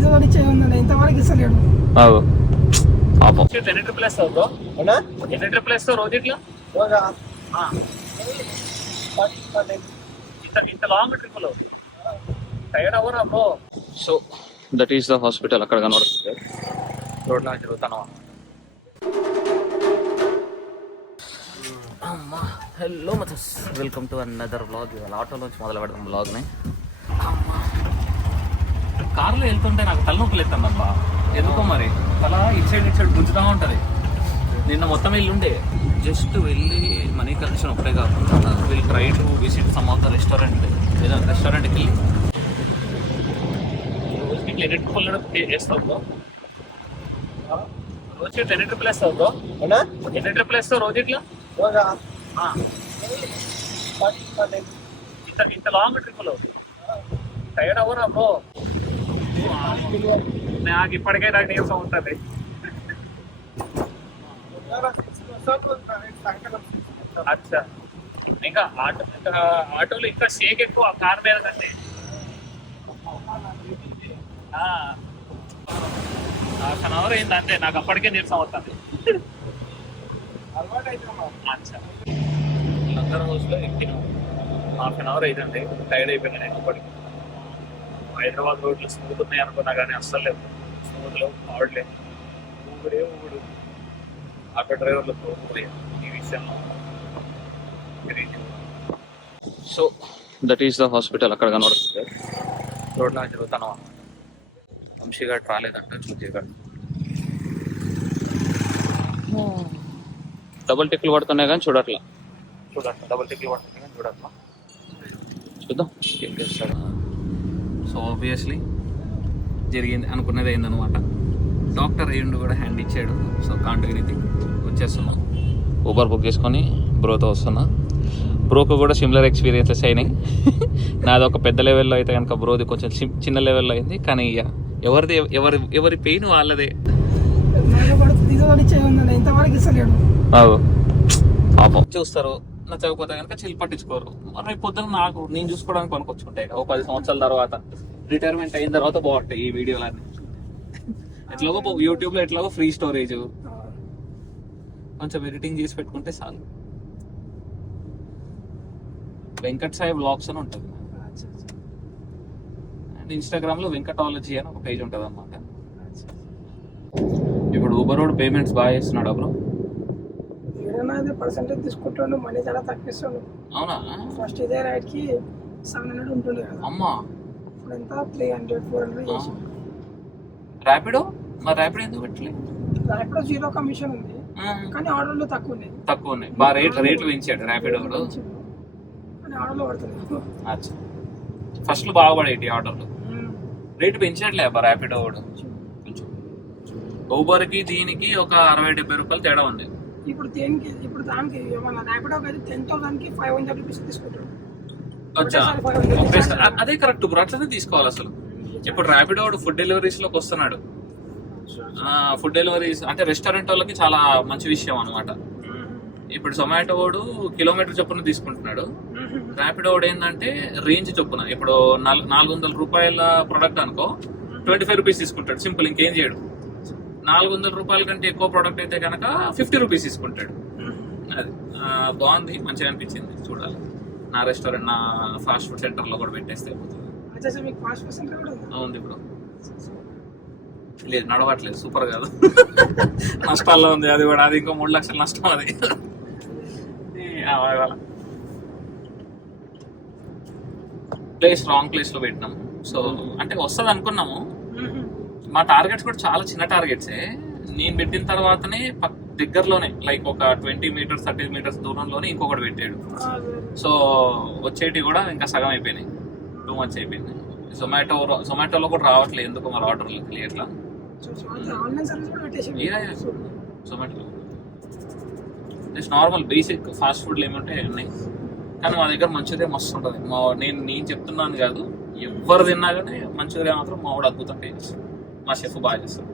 Diesel అని చేయమన్నాడు, ఇంతవరకు ఇస్తలేడు. పాపం ఎన్ని ట్రిపుల్ వేస్తావు బ్రో? ఎన్ని ట్రిపుల్ వేస్తావు రోజు ఇట్లా? ఇంత లాంగ్ ట్రిపుల్ టైర్డ్ అవ్వరా bro? So that is the hospital, అక్కడ కనబడుతుంది రోడ్లో తిరుగుతాను. అమ్మా హలో మచస్, వెల్కమ్ టు అనదర్ వ్లాగ్. ఇవాళ ఆటోలోంచి మొదలు పెడదాం వ్లాగ్ని. అమ్మా కార్లో వెళ్తుంటే నాకు తలనొప్పులు ఎత్తానబ్బా, ఎందుకో మరి తల ఇటు సైడ్ గుంజుతూ ఉంటుంది. నిన్న మొత్తం వెళ్ళుండే, జస్ట్ వెళ్ళి మనీ కలెక్షన్ ఒకటే కాకుండా will try to visit some of the restaurant. ఏదో రెస్టారెంట్కి వెళ్ళి రోజుకి ఎన్ని ట్రిపుల్ వేస్తావు బ్రో? రోజుకి ఎన్ని ట్రిపుల్ వేస్తావు బ్రో? ఎన్ని ట్రిపుల్ వేస్తావు రోజు ఇట్లా? ఇంత లాంగ్ ట్రిపుల్ టైర్డ్ అవ్వరా బ్రో? నాకు ఇప్పటికే నాకు నీరసం ఉంటుంది. అచ్చా, ఇంకా ఆటోలో ఇంకా షేక్ ఎక్కువ కార్ మీద కంటే. హాఫ్ అయింది అంతే, నాకు అప్పటికే నీరసం అవుతుంది. అచ్చా, అందరం రోజులో ఎక్కినాం, హాఫ్ అయిందండి, టైర్డ్ అయిపోయినా నేను అప్పటికి. హైదరాబాద్ రోడ్లు స్మూత్ ఉన్నాయి అనుకున్నా కానీ అస్సలు లేదు, స్మూత్ లేవు, హార్డ్ లేవు, ఊడు ఆటో డ్రైవర్లు పోలేదు ఈ విషయంలో. So that is the hospital, అక్కడ కనబడుతుంది రోడ్లో తిరుగుతాను. వంశీగాడు రాలేదంట, వంశీగాడు డబుల్ టిక్లు పడుతున్నాయి కానీ చూడట్లా డబుల్ టిక్లు పడుతున్నాయి కానీ చూడట్లా. చూద్దాం ఏం చేస్తాడు. సో ఆబ్వియస్లీ జరిగింది అనుకున్నది అయిందనమాట. డాక్టర్ అయ్యిండు కూడా హ్యాండ్ ఇచ్చాడు. సో కాంట్ ఎనీథింగ్, వచ్చేస్తున్నాం. ఊబర్ బుక్ చేసుకొని బ్రోతో వస్తున్నా. బ్రోకు కూడా సిమిలర్ ఎక్స్పీరియన్సెస్ అయినాయి. నాది ఒక పెద్ద లెవెల్లో అయితే కనుక బ్రోది కొంచెం చిన్న లెవెల్లో అయింది. కానీ ఇక ఎవరి పెయిన్ వాళ్ళదే. పాపం చూస్తారు, నచ్చకపోతే కనుక చెల్లి పట్టించుకోరు. మరి పొద్దున నాకు నేను చూసుకోవడానికి పనికొచ్చుకుంటాయి. ఒక 10 సంవత్సరాల తర్వాత రిటైర్మెంట్ అయిన తర్వాత బాగుంటాయి ఈ వీడియోలన్నీ. ఎట్లాగో యూట్యూబ్ లో ఎట్లాగో ఫ్రీ స్టోరేజ్, కొంచెం ఎడిటింగ్ చేసి పెట్టుకుంటే చాలు. వెంకట్ సాయి వ్లాగ్స్ అని ఉంటుంది అండ్ ఇన్స్టాగ్రామ్ లో వెంకటాలజీ అని ఒక పేజ్ ఉంటుంది అన్నమాట. ఇప్పుడు ఊబర్ రోడ్ పేమెంట్స్ బాగా చేస్తున్నాడు బ్రో. పర్సెంటేజ్ తీసుకుంటాడు, మనీ చాలా తగ్గిస్తాడు. అవునా? ఫస్ట్ ఇదే రైడ్ కి 700 ఉంటుండే కదా, అమ్మా ఇప్పుడు ఎంత 300 400 చేసి. ర్యాపిడో మరి ర్యాపిడో ఎందుకు పెట్టలేదు? ర్యాపిడో 0 కమిషన్ ఉంది కానీ ఆర్డర్లు తక్కువ ఉన్నాయి. బాగా రేట్లు పెంచాడు ర్యాపిడో కూడా, కానీ ఆర్డర్లు పడుతుంది. అచ్చా, ఫస్ట్ లో బాగా పడేటి ఆర్డర్లు, రేటు పెంచాడులే అబ్బా ర్యాపిడో కూడా. కొంచెం ఊబర్ కి దీనికి ఒక 60-70 రూపాయలు తేడా ఉంది. ఇప్పుడు దానికి ఏమన్నా ర్యాపిడో అయితే 10,000 కి 500 రూపీస్ తీసుకుంటాడు. అదే కరెక్ట్ బ్రో, అట్లనే తీసుకోవాలి అసలు. ఇప్పుడు ర్యాపిడో ఫుడ్ డెలివరీస్ లోకి వస్తున్నాడు. ఫుడ్ డెలివరీస్ అంటే రెస్టారెంట్ వాళ్ళకి చాలా మంచి విషయం అనమాట. ఇప్పుడు జొమాటో వాడు కిలోమీటర్ చొప్పున తీసుకుంటున్నాడు. ర్యాపిడో వాడు ఏంటంటే రేంజ్ చొప్పున. ఇప్పుడు 400 రూపాయల ప్రొడక్ట్ అనుకో 25 రూపీస్ తీసుకుంటాడు, సింపుల్, ఇంకేం చేయడు. 400 రూపాయల కంటే ఎక్కువ ప్రోడక్ట్ అయితే కనుక 50 రూపీస్ తీసుకుంటాడు. అది బాగుంది, మంచిగా అనిపించింది. చూడాలి, నా రెస్టారెంట్ నా ఫాస్ట్ ఫుడ్ సెంటర్ లో కూడా పెట్టేస్తే ఉంది ఇప్పుడు. లేదు, నడవట్లేదు, సూపర్ కాదు, నష్టాల్లో ఉంది అది కూడా. అది ఇంకో 3 లక్షల నష్టం అది. రాంగ్ ప్లేస్ లో పెట్టినాము. సో అంటే వస్తుంది అనుకున్నాము. మా టార్గెట్స్ కూడా చాలా చిన్న టార్గెట్సే. నేను పెట్టిన తర్వాతనే దగ్గరలోనే లైక్ ఒక 20 మీటర్స్ 30 మీటర్స్ దూరంలోనే ఇంకొకటి పెట్టాడు. సో వచ్చేటి కూడా ఇంకా సగం అయిపోయినాయి, 2 months అయిపోయింది. జొమాటోలో కూడా రావట్లేదు ఎందుకు మరి ఆర్డర్లు క్లియర్లా. జొమాటోలో జస్ట్ నార్మల్ బేసిక్ ఫాస్ట్ ఫుడ్లు ఏమంటాయి ఉన్నాయి. కానీ మా దగ్గర మంచూరియా మస్తు ఉంటుంది. నేను చెప్తున్నాను కాదు, ఎవరు తిన్నా కానీ మంచూరియా మాత్రం మా వాడు అద్భుతంగా చేస్తాడు. మా షెఫ్ బాగా చేస్తాడు.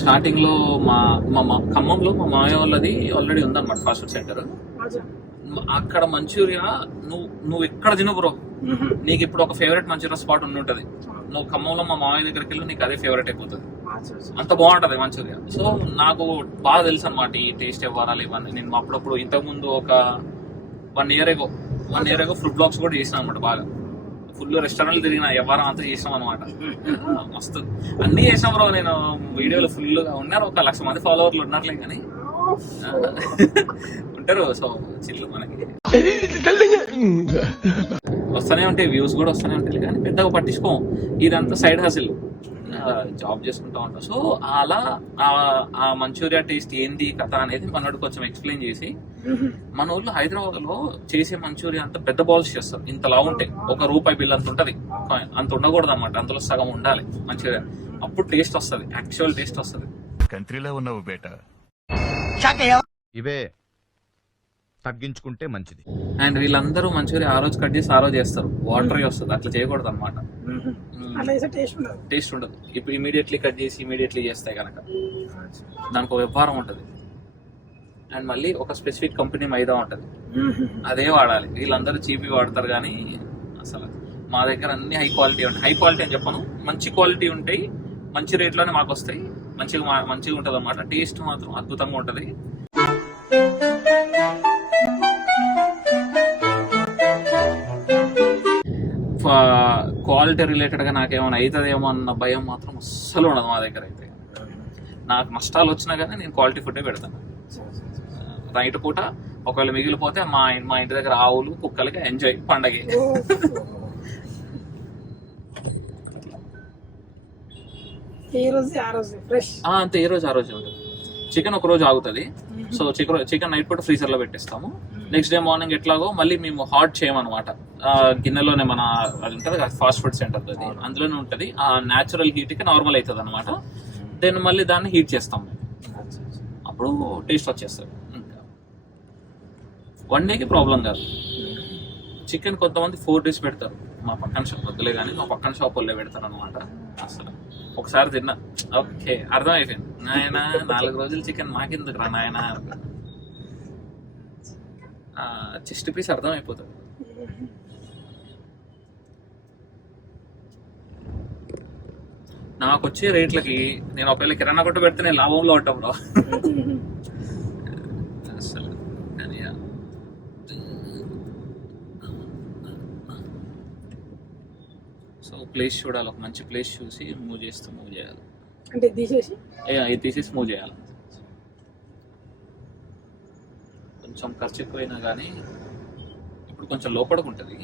స్టార్టింగ్ లో మా ఖమ్మంలో మా మామయ్య వాళ్ళది ఆల్రెడీ ఉందన్నమాట ఫాస్ట్ ఫుడ్ సెంటర్. అక్కడ మంచూరియా నువ్వు ఎక్కడ తిను బ్రో, నీకు ఇప్పుడు ఒక ఫేవరెట్ మంచూరియా స్పాట్ ఉండి ఉంటుంది, నువ్వు ఖమ్మంలో మా మామయ్య దగ్గరికి వెళ్ళి నీకు అదే ఫేవరెట్ అయిపోతుంది, అంత బాగుంటది మంచూరియా. సో నాకు బాగా తెలుసు అనమాట ఈ టేస్ట్ ఇవ్వాలి ఇవన్నీ. నేను అప్పుడప్పుడు ఇంతకుముందు ఒక 1 year ago ఫుడ్ బ్లాగ్స్ కూడా చేసినాం అనమాట. బాగా ఫుల్ రెస్టారెంట్లు తిరిగిన వ్యవహారం అంతా చేసినాం అనమాట. మస్తు అన్ని చేసినాం బ్రో. నేను వీడియోలు ఫుల్ గా ఉన్నారు, ఒక 1,00,000 మంది ఫాలోవర్లు ఉన్నట్లే కానీ ఉంటారు. సో చిల్లు మనకి వస్తూనే ఉంటాయి, వ్యూస్ కూడా వస్తూనే ఉంటాయి, కానీ పెద్దగా పట్టించుకోం. ఇదంతా సైడ్ హసిల్, జాబ్ చేసుకుంటా ఉంటాం. సో అలా ఆ మంచూరియా టేస్ట్ ఏంది కథ అనేది మనోడు కొంచెం ఎక్స్ప్లెయిన్ చేసి, మన ఊళ్ళో హైదరాబాద్ లో చేసే మంచూరియా అంతా పెద్ద బాల్స్ చేస్తారు, ఇంతలా ఉంటాయి, ₹1 బిల్ అంత ఉంటది. అంత ఉండకూడదు అనమాట, అందులో సగం ఉండాలి మంచూరియా, అప్పుడు టేస్ట్ వస్తుంది, యాక్చువల్ టేస్ట్ వస్తుంది. కంట్రీలో ఉన్నావు బేటా. ఇవే తగ్గించుకుంటే మంచిది. అండ్ వీళ్ళందరూ మంచూరియా ఆ రోజు కట్ చేసి ఆ రోజు చేస్తారు, వాటర్ వస్తుంది, అట్లా చేయకూడదు అనమాట, టేస్ట్ ఉండదు. ఇప్పుడు ఇమీడియట్లీ కట్ చేసి ఇమీడియట్లీ చేస్తాయి కనుక దానికి ఒక వ్యవహారం ఉంటుంది. అండ్ మళ్ళీ ఒక స్పెసిఫిక్ కంపెనీ మైదా ఉంటుంది, అదే వాడాలి. వీళ్ళందరూ చీపీ వాడతారు, కానీ అసలు మా దగ్గర అన్ని హై క్వాలిటీ ఉంటాయి. హై క్వాలిటీ అని చెప్పను, మంచి క్వాలిటీ ఉంటాయి, మంచి రేట్లోనే మాకు వస్తాయి, మంచిగా ఉంటుంది అన్నమాట. టేస్ట్ మాత్రం అద్భుతంగా ఉంటుంది. క్వాలిటీ రిలేటెడ్ గా నాకేమైనా అవుతుందేమో అన్న భయం మాత్రం అస్సలు ఉండదు మా దగ్గర. అయితే నాకు నష్టాలు వచ్చినా కానీ నేను క్వాలిటీ ఫుడ్డే పెడతాను. నైట్ పూట ఒకవేళ మిగిలిపోతే మా ఇంటి దగ్గర ఆవులు కుక్కలకి ఎంజాయ్ పండగ. అంతే, ఏ రోజు ఆ రోజు ఉంటుంది. చికెన్ ఒక రోజు ఆగుతుంది, సో చికెన్ నైట్ పూట ఫ్రీజర్ లో పెట్టిస్తాము. నెక్స్ట్ డే మార్నింగ్ ఎట్లాగో మళ్ళీ మేము హాట్ చేయమన్నమాట. గిన్నెలోనే మన అది ఉంటుంది కదా ఫాస్ట్ ఫుడ్ సెంటర్, అది అందులోనే ఉంటుంది. ఆ న్యాచురల్ హీట్ కి నార్మల్ అవుతుంది అనమాట. దెన్ మళ్ళీ దాన్ని హీట్ చేస్తాం, అప్పుడు టేస్ట్ వచ్చేస్తుంది. ఇంకా 1 dayకి ప్రాబ్లం కాదు. చికెన్ కొంతమంది 4 days పెడతారు, మా పక్కన షాప్ వద్దులే కానీ మా పక్కన షాప్ వాళ్ళే పెడతారు అనమాట. అసలు ఒకసారి తిన్నా, ఓకే అర్థమైపోయింది, నాయన 4 రోజులు చికెన్ మాకెందుకు రా నాయన, చెస్ట్ పీస్ అర్థమైపోతుంది. నాకు వచ్చే రేట్లకి నేను ఒకవేళ కిరాణా కొట్టు పెడితే నేను లాభంలో ఉంటాం రా అసలు. సో ప్లేస్ చూడాలి, ఒక మంచి ప్లేస్ చూసి మూవ్ చేయాలి, అంటే ఇది తీసేసి మూవ్ చేయాలి. కొంచెం ఖర్చు ఎక్కువైనా కానీ ఇప్పుడు కొంచెం లోపలికి ఉంటుంది,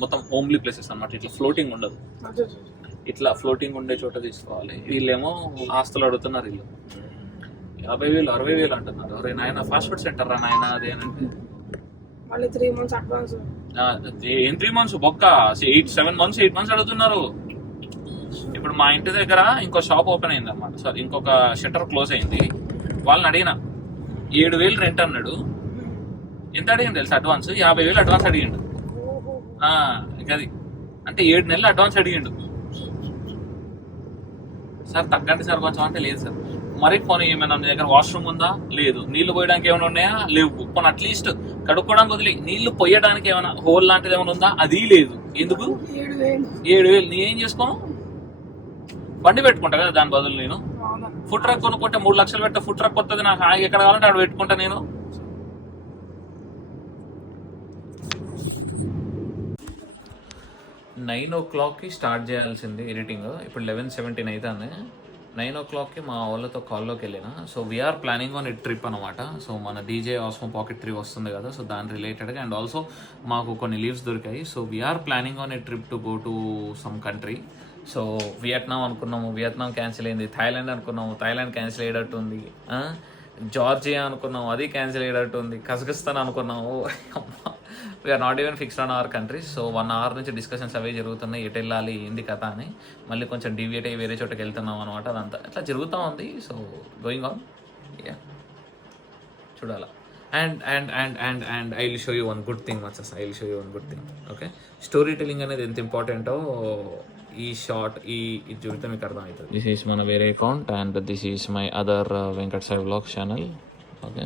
మొత్తం హోమ్లీ ప్లేసెస్ అన్నమాట. ఇట్లా ఫ్లోటింగ్ ఉండదు, ఇట్లా ఫ్లోటింగ్ ఉండే చోట తీసుకోవాలి. వీళ్ళేమో ఆస్తులు అడుగుతున్నారు, వీళ్ళు 50,000 60,000 అంటున్నారు. అరే నాయన ఫాస్ట్ ఫుడ్ సెంటర్ రా నాయన అది అని అంటే మళ్ళీ 3 months అడ్వాన్స్. ఏం 3 months బొక్క, 8 months అడుగుతున్నారు. ఇప్పుడు మా ఇంటి దగ్గర ఇంకో షాప్ ఓపెన్ అయింది అనమాట, సారీ ఇంకొక షట్టర్ క్లోజ్ అయింది. వాళ్ళని అడిగిన 7,000 రెంట్ అన్నాడు. ఎంత అడిగిండు తెలుసు అడ్వాన్స్? 50,000 అడ్వాన్స్ అడిగిండు. అది అంటే 7 నెలలు అడ్వాన్స్ అడిగిండు. సార్ తగ్గండి సార్ కొంచెం అంటే, లేదు సార్. మరి పోనీ ఏమైనా మీ దగ్గర వాష్రూమ్ ఉందా? లేదు. నీళ్లు పోయడానికి ఏమైనా ఉన్నాయా? లేవు. పోనీ అట్లీస్ట్ కడుక్కోవడానికి వదిలి నీళ్లు పోయడానికి ఏమైనా హోల్ లాంటిది ఏమైనా ఉందా? అది లేదు. ఎందుకు? 7,000 నీ ఏం చేసుకోను? బండి పెట్టుకుంటా కదా దాని బదులు. నేను ఫుడ్ ట్రక్ కొనుక్కుంటే 3 లక్షలు పెట్టే ఫుడ్ ట్రక్ వస్తుంది నాకు. ఎక్కడ కావాలంటే అక్కడ పెట్టుకుంటా నేను. నైన్ ఓ క్లాక్కి స్టార్ట్ చేయాల్సింది ఎడిటింగ్. ఇప్పుడు 11:17 అవుతుంది. 9 o'clockకి మా వాళ్ళతో కాల్లోకి వెళ్ళిన. So we are planning on a trip అనమాట. సో మన డీజే ఆస్మో పాకెట్ 3 వస్తుంది కదా, సో దాని రిలేటెడ్గా. అండ్ ఆల్సో మాకు కొన్ని లీవ్స్ దొరికాయి. So we are planning on a trip to go to some country. So Vietnam అనుకున్నాము, వియత్నాం క్యాన్సిల్ అయింది. థాయిలాండ్ అనుకున్నాము, థాయిలాండ్ క్యాన్సిల్ అయ్యేటట్టు ఉంది. జార్జియా అనుకున్నాము, అది క్యాన్సిల్ అయ్యేటట్టు ఉంది. కజకిస్తాన్ అనుకున్నాము. We are not even fixed on our countries. So 1 hour నుంచి డిస్కషన్స్ అవే జరుగుతున్నాయి, ఎటు వెళ్ళాలి ఏంది కథ అని. మళ్ళీ కొంచెం డీవియేట్ అయ్యి వేరే చోటకి వెళ్తున్నాం అనమాట. అదంతా ఇట్లా జరుగుతూ ఉంది. సో గోయింగ్ ఆన్, చూడాలా. And I will show you one good thing వచ్చేసి. I will show you one good thing. Okay, story telling అనేది ఎంత ఇంపార్టెంటో ఈ షార్ట్ ఇది చూస్తే మీకు అర్థమవుతుంది. దిస్ ఈస్ మన వేరే account and this is my other Venkat Sai vlogs channel. Okay,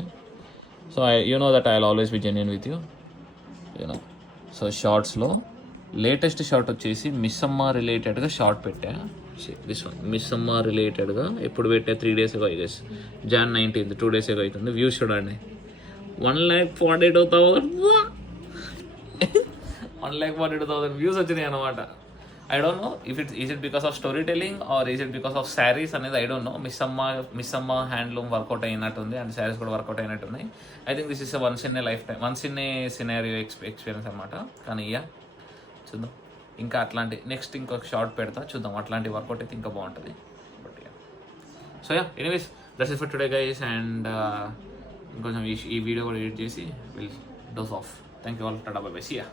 so you know that I will always be genuine with you. So షార్ట్స్లో లేటెస్ట్ షార్ట్ వచ్చేసి మిస్ అమ్మ రిలేటెడ్గా షార్ట్ పెట్టా. దిస్ వన్ మిస్ అమ్మ రిలేటెడ్గా ఎప్పుడు పెట్టా 3 days ago, I guess. Jan 19th, 2 days ago అవుతుంది. Views చూడండి 1,42,000 1,42,000 views వచ్చినాయి అనమాట. I don't know if it because of story telling or is it because of saris అనేది I don't know. Miss Amma handloom work out అయినట్టుంది and saris కూడా work out అయినట్టున్నాయి. I think this is once in a lifetime, once in a scenario experience అనమాట. కానీ చూద్దాం ఇంకా అట్లాంటి next ఇంకొక షార్ట్ పెడతా, చూద్దాం అట్లాంటి వర్కౌట్ అయితే ఇంకా బాగుంటుంది. But so anyways that's it for today guys. And ఇంకొంచెం ఈ వీడియో కూడా ఎడిట్ చేసి విల్ డోస్ ఆఫ్. Thank you all. Tata bye bye. See yeah.